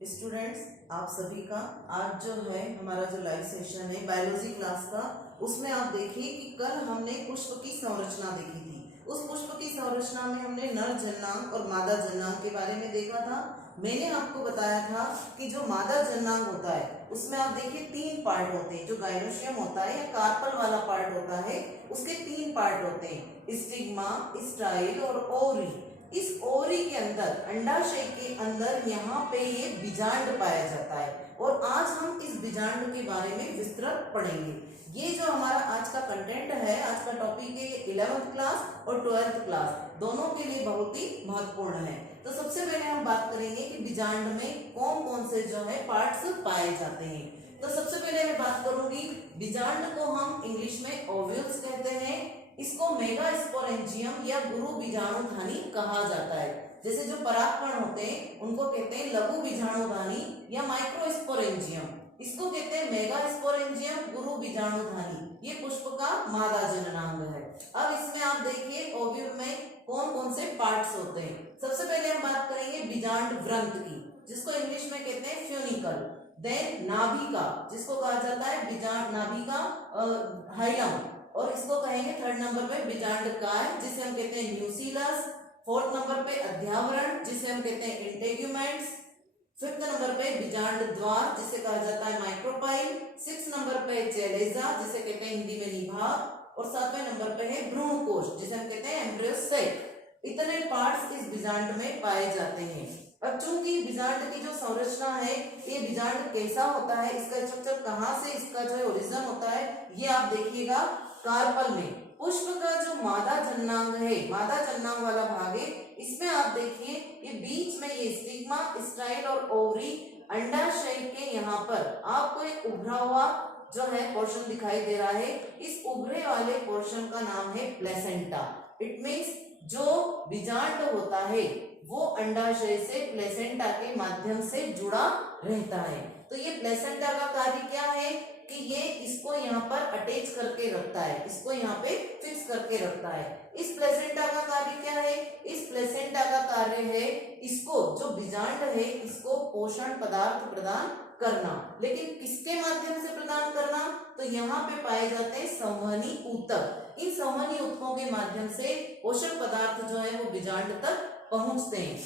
Students, आप सभी का आज जो है हमारा जो लाइव सेशन है बायोलॉजी क्लास का, उसमें आप देखिए कि कल हमने पुष्प की संरचना देखी थी। उस पुष्प की संरचना में हमने नर जननांग और मादा जननांग के बारे में देखा था। मैंने आपको बताया था कि जो मादा जननांग होता है उसमें आप देखिए 3 पार्ट होते हैं। जो गाइनोशियम होता है या कार्पल वाला पार्ट होता है, उसके 3 पार्ट होते हैं, स्टिग्मा, स्टाइल और ओवरी। इस ओवरी के अंदर, अंडाशय के अंदर यहाँ पे ये बीजांड पाया जाता है और आज हम इस बीजांड के बारे में विस्तृत पढ़ेंगे। ये जो हमारा आज का कंटेंट है, आज का टॉपिक है 11th क्लास और 12th क्लास दोनों के लिए बहुत ही महत्वपूर्ण है। तो सबसे पहले हम बात करेंगे कि बीजांड में कौन कौन से जो है पार्ट्स पाए जाते हैं। तो सबसे पहले मैं बात करूंगी, बीजांड को हम इंग्लिश में ओव्यूल्स कहते हैं। इसको मेगास्पोरेंजियम या गुरु बीजाणुधानी कहा जाता है। जैसे जो परागकण होते हैं उनको कहते हैं लघु बीजाणुधानी या माइक्रोस्पोरेंजियम। इसको कहते हैं मेगास्पोरेंजियम, गुरु बीजाणुधानी। ये पुष्प का मादा जननांग है। अब इसमें आप देखिए ओव्यूल में कौन कौन से पार्ट्स होते हैं। सबसे पहले हम बात करेंगे बीजांड व्रंत की, जिसको इंग्लिश में कहते हैं फ्यूनिकल। देन नाभिका, जिसको कहा जाता है बीजांड नाभिका, हाइलम। और इसको कहेंगे 3rd नंबर पे बीजांड काय, जिसे हम कहते हैं न्यूसीलस। 4th नंबर पे अध्यावरण, जिसे हम कहते हैं इंटेग्यूमेंट्स। 5th नंबर पे बीजांड द्वार, जिसे कहा जाता है माइक्रोपाइल। 6th नंबर पे चैलेजा, जिसे कहते हैं हिंदी में निभाग। और 7वें नंबर पे है भ्रूणकोश, जिसे हम कहते हैं एम्ब्रियोसाइट। इतने पार्ट्स इस बीजांड में पाए जाते हैं। अब चूंकि बीजांड की जो संरचना है, ये बीजांड कैसा होता है, इसका स्ट्रक्चर कहाँ से इसका जो ओरिजिन होता है, ये आप देखिएगा कार्पल में। पुष्प का जो मादा जननांग है, मादा जननांग वाला भाग है, इसमें आप देखिए ये बीच में ये स्टिग्मा, स्टाइल और ओवरी, अंडाशय के यहाँ पर आपको एक उभरा हुआ जो है पोर्शन दिखाई दे रहा है। इस उभरे वाले पोर्शन का नाम है प्लेसेंटा। इट मीन्स जो बीजांड होता है वो अंडाशय से प्लेसेंटा के माध्यम से जुड़ा रहता है। तो ये प्लेसेंटा का कार्य क्या है कि ये इसको यहाँ पर अटैच करके रखता है, इसको यहाँ पे फिक्स करके रखता है। इस प्लेसेंटा का कार्य क्या है? इस प्लेसेंटा का कार्य है इसको, जो बीजांड है, इसको पोषण पदार्थ प्रदान करना। लेकिन किसके माध्यम से प्रदान करना? तो यहाँ पे पाए जाते हैं संवहनी ऊतक। इन संवहनी ऊतकों के माध्यम से पोषक पदार्थ जो है वो बीजांड तक पहुंचते हैं।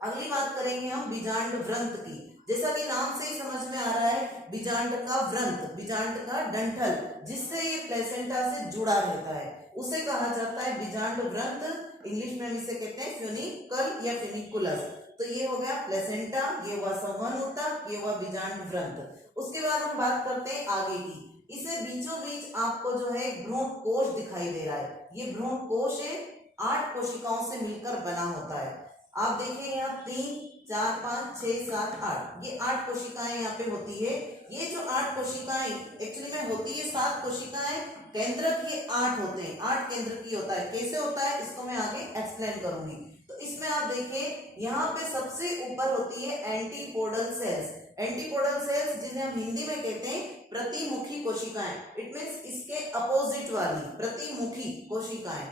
अगली बात करेंगे हम बीजांड व्रंत की। जैसा कि नाम से ही समझ में आ रहा है, बीजांड का व्रंत, बीजांड का डंठल, जिससे ये प्लेसेंटा से जुड़ा रहता है, उसे कहा जाता है बीजांड व्रंत। इंग्लिश में हम इसे कहते हैं फ्यूनिकल या फ्यूनिकुलस। तो ये हो गया प्लेसेंटा, ये हुआ संवहन ऊतक, ये हुआ बीजांड व्रंत। उसके बाद हम बात करते हैं आगे की। इसे बीचों बीच आपको जो है भ्रूणकोश दिखाई दे रहा है। ये भ्रूणकोश है, 8 कोशिकाओं से मिलकर बना होता है। आप देखिए यहाँ 3, 4, 5, 6, 7, 8, ये 8 कोशिकाएं यहाँ पे होती है। ये जो 8 कोशिकाएं एक्चुअली में होती है 7 कोशिकाएं, केंद्रक ये 8 होते हैं, 8 केंद्र की होता है। कैसे होता है इसको मैं आगे एक्सप्लेन करूंगी। तो इसमें आप देखिए यहाँ पे सबसे ऊपर होती है एंटीपोडल सेल्स। एंटीपोडल सेल्स जिन्हें हम हिंदी में कहते हैं प्रतिमुखी कोशिकाएं। इट मीन्स इसके अपोजिट वाली प्रतिमुखी कोशिकाएं।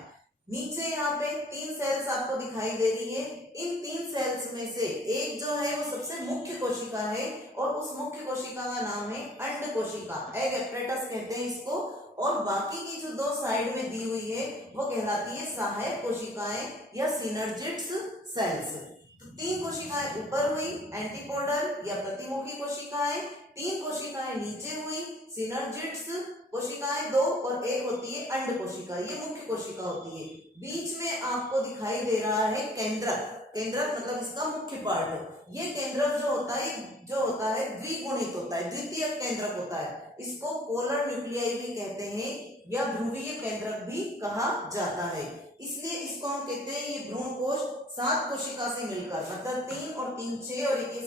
नीचे यहाँ पे 3 सेल्स आपको दिखाई दे रही है। इन 3 सेल्स में से एक जो है वो सबसे मुख्य कोशिका है और उस मुख्य कोशिका का नाम है अंड कोशिका, एग एपरेटस कहते हैं इसको। और बाकी की जो 2 साइड में दी हुई है वो कहलाती है सहायक कोशिकाएं या सिनर्जिड्स सेल्स। तो 3 कोशिकाएं ऊपर हुई एंटीपोडल या प्रतिमुखी कोशिकाएं, 3 कोशिकाएं नीचे हुई सिनर्जिड्स कोशिकाएं 2, और एक होती है अंड कोशिका, ये मुख्य कोशिका होती है। बीच में आपको दिखाई दे रहा है केंद्रक। केंद्रक मतलब इसका मुख्य पार्ट। ये केंद्रक जो होता है द्विगुणित होता है, द्वितीय केंद्रक होता है। इसको पोलर न्यूक्लियाई भी कहते हैं या ध्रुवीय केंद्रक भी कहा जाता है। इसलिए इसको हम कहते हैं ये भ्रूणकोश 7 कोशिका से मिलकर, मतलब 3 और 3 6 और 1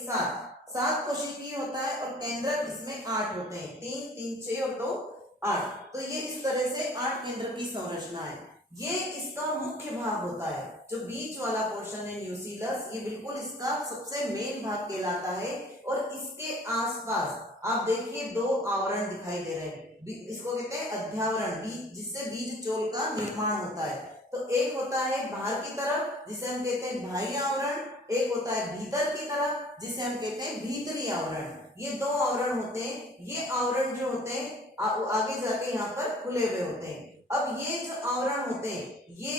7 कोशिकीय होता है। और केंद्रक इसमें 8 होते हैं, 3 3 6 और 2 8। तो ये इस तरह से 8 केंद्र की संरचना है। ये इसका मुख्य भाग होता है। जो बीच वाला पोर्शन है न्यूसीलस, ये बिल्कुल इसका सबसे मेन भाग कहलाता है। और इसके आसपास आप देखिए 2 आवरण दिखाई दे रहे हैं, इसको कहते हैं अध्यावरण, बीज, जिससे बीज चोल का निर्माण होता है। तो एक होता है बाहर की तरफ जिसे हम कहते हैं बाह्य आवरण, एक होता है भीतर की तरफ जिसे हम कहते हैं भीतरी आवरण। ये दो आवरण होते हैं। ये आवरण जो होते हैं आगे जाके यहाँ पर खुले हुए होते हैं। अब ये जो आवरण होते हैं ये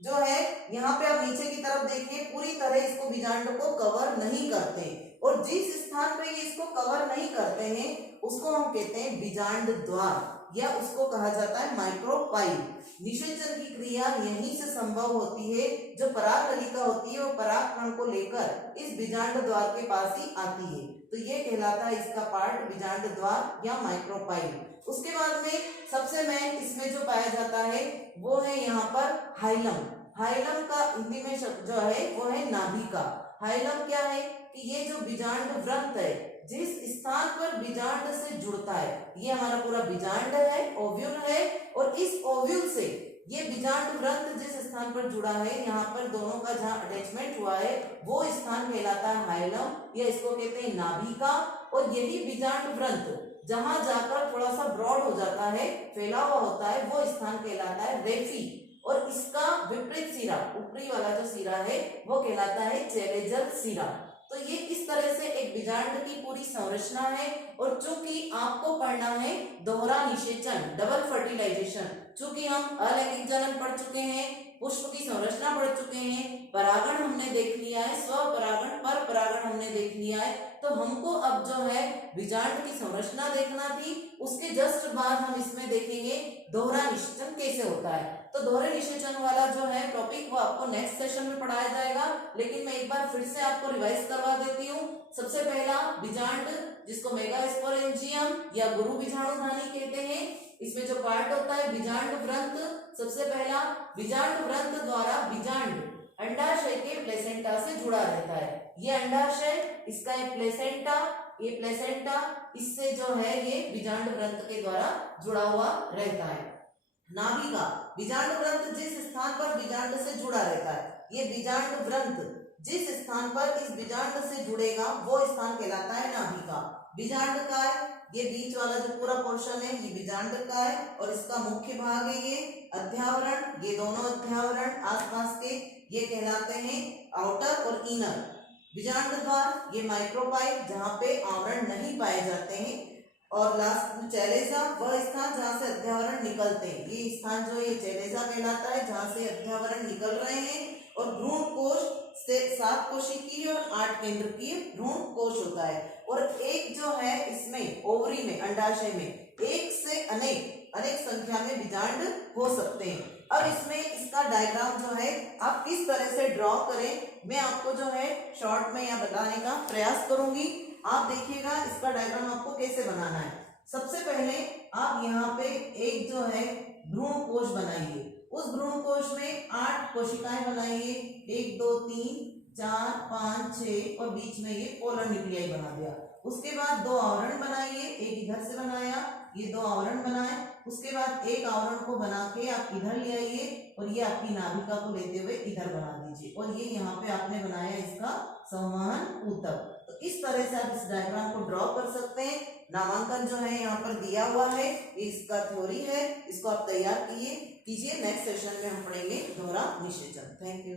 जो है यहाँ पे आप नीचे की तरफ देखिए पूरी तरह इसको बीजांड को कवर नहीं करते, और जिस स्थान पे ये इसको कवर नहीं करते हैं उसको हम कहते हैं बीजांड द्वार, या उसको कहा जाता है माइक्रोपाइल। निषेचन की क्रिया यहीं से संभव होती है। जो परागकलिका होती है वो परागकण को लेकर इस बीजांड द्वार के पास ही आती है, तो ये कहलाता है इसका पार्ट बीजांड द्वार या माइक्रोपाइल। उसके बाद में सबसे मेन इसमें जो पाया जाता है वो है यहाँ पर हाइलम। हाइलम का हिंदी में शब्द जो है वो है नाभिका। हाइलम क्या है कि ये जो बीजांड व्रंत है जिस स्थान पर बीजांड से जुड़ता है, ये हमारा पूरा बीजांड है, ओव्यूल है, और इस ओव्यूल से ये बीजांड व्रंत जिस स्थान पर जुड़ा है यहाँ पर दोनों का जहाँ अटैचमेंट हुआ है वो स्थान कहलाता है हाइलम, या इसको कहते हैं नाभिका। और यही बीजांड व्रंत जहां जाकर थोड़ा सा ब्रॉड हो जाता है, फैला हुआ होता है, वो स्थान कहलाता है रेफी। और इसका विपरीत सिरा, ऊपरी वाला जो सिरा है वो कहलाता है चैलेंजर सिरा। तो ये इस तरह से एक बीजांड की पूरी संरचना है। और चूंकि आपको पढ़ना है दोहरा निषेचन, डबल फर्टिलाइजेशन, चूंकि हम अलैंगिक जनन पढ़ चुके हैं, पुष्प की संरचना पढ़ चुके हैं, परागण हमने देख लिया है, स्वपरागण पर परागण हमने देख लिया है, तो हमको अब जो है बीजांड की संरचना देखना थी। उसके जस्ट बाद हम इसमें देखेंगे दोहरा निषेचन कैसे होता है। तो दोहरे निषेचन वाला जो है टॉपिक वो आपको नेक्स्ट सेशन में पढ़ाया जाएगा, लेकिन मैं एक बार फिर से आपको रिवाइज करवा देती हूँ। सबसे पहला बीजांड जिसको मेगास्पोरेंजियम या गुरु बीजाणुधानी कहते हैं, इसमें जो पार्ट होता है बीजांड व्रंत। सबसे पहला बीजांड व्रंत द्वारा बीजांड अंडाशय के प्लेसेंटा से जुड़ा रहता है। ये अंडाशय, इसका एक प्लेसेंटा, ये प्लेसेंटा, इससे जो है ये बीजांड व्रंत के द्वारा जुड़ा हुआ रहता है। नाभिका, बीजांड व्रंत जिस स्थान पर बीजांड से जुड़ा रहता है, ये बीजांड व्रंत जिस स्थान पर इस बीजांड से जुड़ेगा वो स्थान कहलाता है नाभिका। बीजांड का है, ये बीच वाला जो पूरा पोर्शन है ये बीजांड का है, और इसका मुख्य भाग है ये अध्यावरण। ये दोनों अध्यावरण आसपास के ये कहलाते हैं आउटर और इनर। बीजांड द्वार ये माइक्रोपाइल जहाँ पे आवरण नहीं पाए जाते हैं, और लास्ट में चैलेजा वह स्थान जहाँ से अध्यावरण निकलते हैं। ये स्थान जो ये चैलेजा कहलाता है जहाँ से अध्यावरण निकल रहे हैं। और भ्रूण कोश से 7 कोशिकीय और 8 केंद्रकीय भ्रूण कोश होता है। और एक जो है इसमें ओवरी में, अंडाशय में एक से अनेक संख्या में बीजांड हो सकते हैं। अब इसमें इसका डायग्राम जो है आप किस तरह से ड्रॉ करें मैं आपको जो है शॉर्ट में यहाँ बताने का प्रयास करूंगी। आप देखिएगा इसका डायग्राम आपको कैसे बनाना है। सबसे पहले आप यहाँ पे एक जो है भ्रूण कोश बनाइए। उस भ्रूण कोश में 8 कोशिकाएं बनाइए, 1 2 3 4 5 6, और बीच में ये पोलर न्यूक्लियाई बना दिया। उसके बाद 2 आवरण बनाइए, एक इधर से बनाया, ये 2 आवरण बनाए। उसके बाद एक आवरण को बना के आप इधर ले आइए, और ये आपकी नाभिका को लेते हुए इधर बना दीजिए, और ये यहाँ पे आपने बनाया इसका संवहन ऊतक। तो इस तरह से आप इस डायग्राम को ड्रॉ कर सकते हैं। नामांकन जो है यहाँ पर दिया हुआ है, इसका थ्योरी है, इसको आप तैयार कीजिए। नेक्स्ट सेशन में हम पढ़ेंगे दोहरा निषेचन। Thank you.